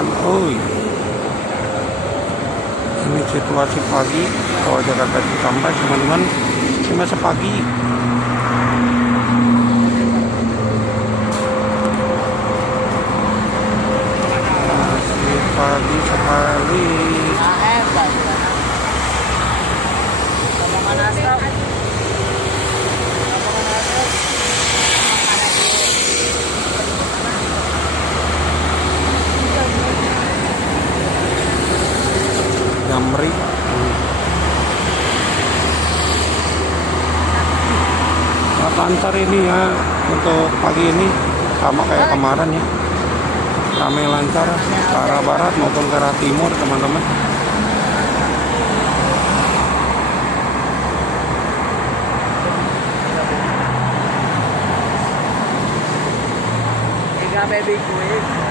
kan. Ini situasi pagi Tol Jakarta Cikampek teman-teman. Ini masa pagi. Masih pagi sekali. Jamri. Lancar ini ya untuk pagi ini, sama kayak kemarin ya, ramai lancar ke arah barat maupun ke arah timur teman-teman. Baby quick.